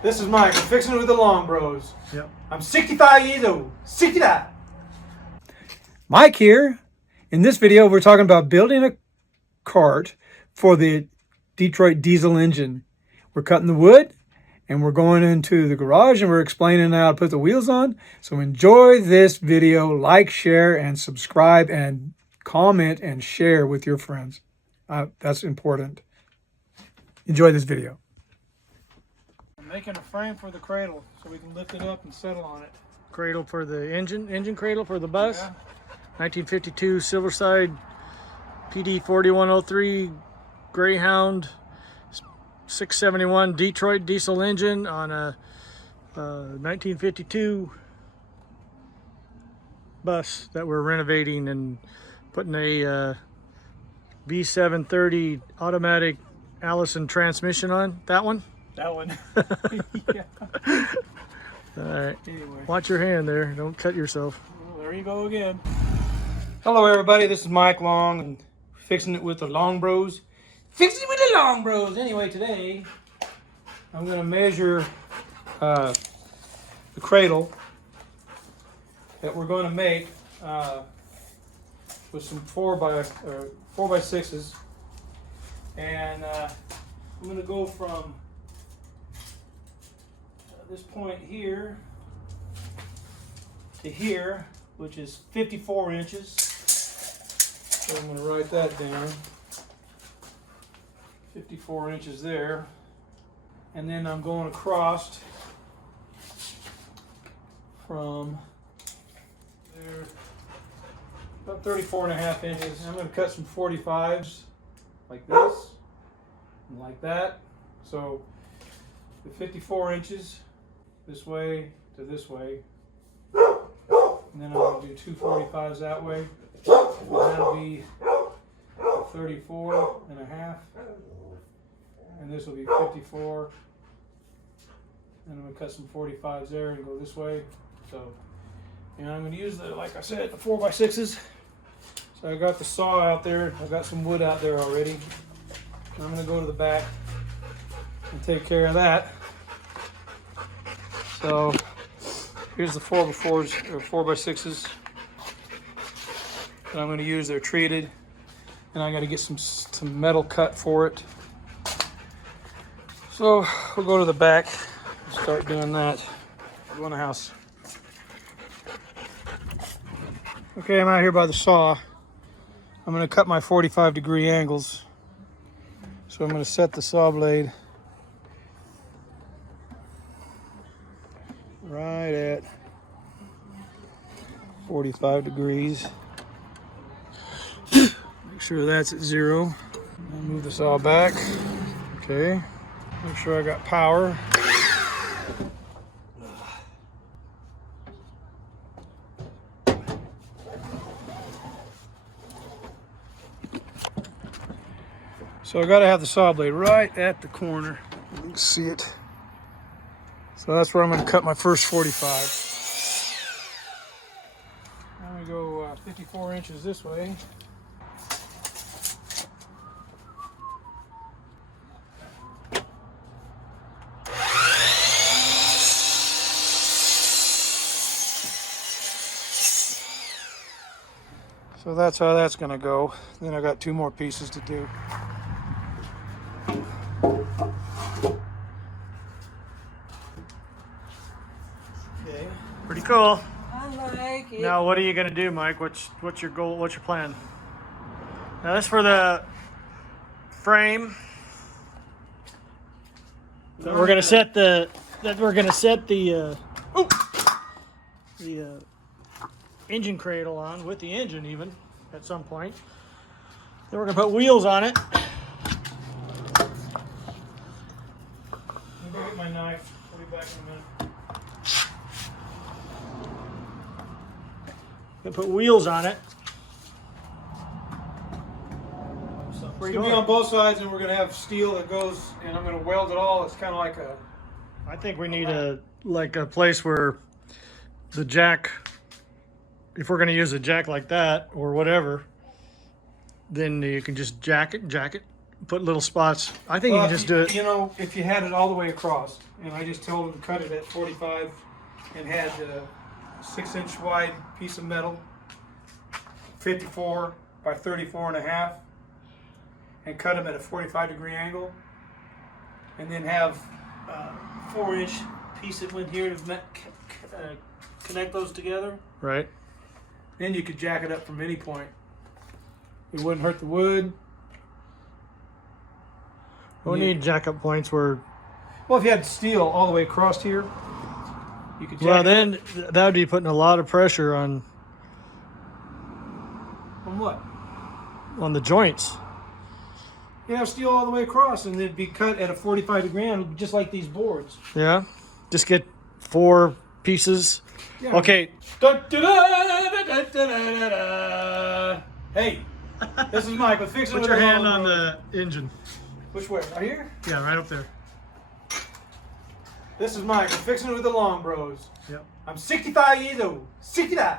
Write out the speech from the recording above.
This is Mike. I'm fixing it with the Long Bros. Yep. I'm 65 years old. 65. Mike here. In this video, we're talking about building a cart for the Detroit diesel engine. We're cutting the wood and we're going into the garage and we're explaining how to put the wheels on. So enjoy this video, like, share, and subscribe, and comment and share with your friends. That's important. Enjoy this video. I'm making a frame for the cradle so we can lift it up and settle on it. Cradle for the engine cradle for the bus. Yeah. 1952 Silverside PD 4103 Greyhound 671 Detroit diesel engine on a 1952 bus that we're renovating and putting a V730 automatic Allison transmission on. That one? That one. Yeah. All right. Anyway. Watch your hand there. Don't cut yourself. Well, there you go again. Hello everybody, this is Mike Long and fixing it with the Long Bros. Fixing it with the Long Bros. Anyway, today I'm going to measure the cradle that we're going to make with some 4x6s, and I'm going to go from this point here to here, which is 54 inches. So I'm going to write that down. 54 inches there. And then I'm going across from there, about 34.5 inches. I'm going to cut some 45s like this and like that. So the 54 inches this way to this way. And then I'm going to do two 45s that way. And that'll be 34.5. And this will be 54. And I'm going to cut some 45s there and go this way. So, and I'm going to use the, like I said, the 4x6s. So I got the saw out there. I've got some wood out there already. And I'm going to go to the back and take care of that. So here's the 4x4s or 4x6s that I'm going to use. They're treated, and I got to get some metal cut for it. So we'll go to the back and start doing that. Go in the house. Okay, I'm out here by the saw. I'm going to cut my 45-degree angles. So I'm going to set the saw blade right at 45 degrees. Make sure that's at 0. I'll move the saw back. Okay. Make sure I got power. So I got to have the saw blade right at the corner. You can see it. So that's where I'm going to cut my first 45. I'm going to go 54 inches this way. So that's how that's going to go. Then I got 2 more pieces to do. Okay. Pretty cool. I like it. Now, what are you going to do, Mike? What's your goal? What's your plan? Now, this for the frame. That we're going to set the engine cradle on, with the engine even at some point. Then we're going to put wheels on it. Let me go get my knife. I'll be back in a minute. Gonna put wheels on it. It's going to be on both sides, and we're going to have steel that goes, and I'm going to weld it all. It's kind of like a... I think we need a place where the jack, if we're going to use a jack like that or whatever, then you can just jack it, put little spots. I think Well, you can just do it. You know, if you had it all the way across, and I just told him to cut it at 45 and had a 6-inch wide piece of metal, 54 by 34 and a half, and cut them at a 45-degree angle, and then have a 4-inch piece that went here to connect those together. Right. Then you could jack it up from any point. It wouldn't hurt the wood. We need jack-up points where. Well, if you had steel all the way across here, you could jack Well, it then that would be putting a lot of pressure on what? the joints. You have steel all the way across, and it'd be cut at a 45-degree angle, just like these boards. Yeah. Just get 4 pieces. Yeah. Okay. Hey, this is Mike with FIXIN. Put your hand on the engine. Which way? Right here? Yeah, right up there. This is Mike with FIXIN with the Long Bros. Yep. I'm 65 years old. 65.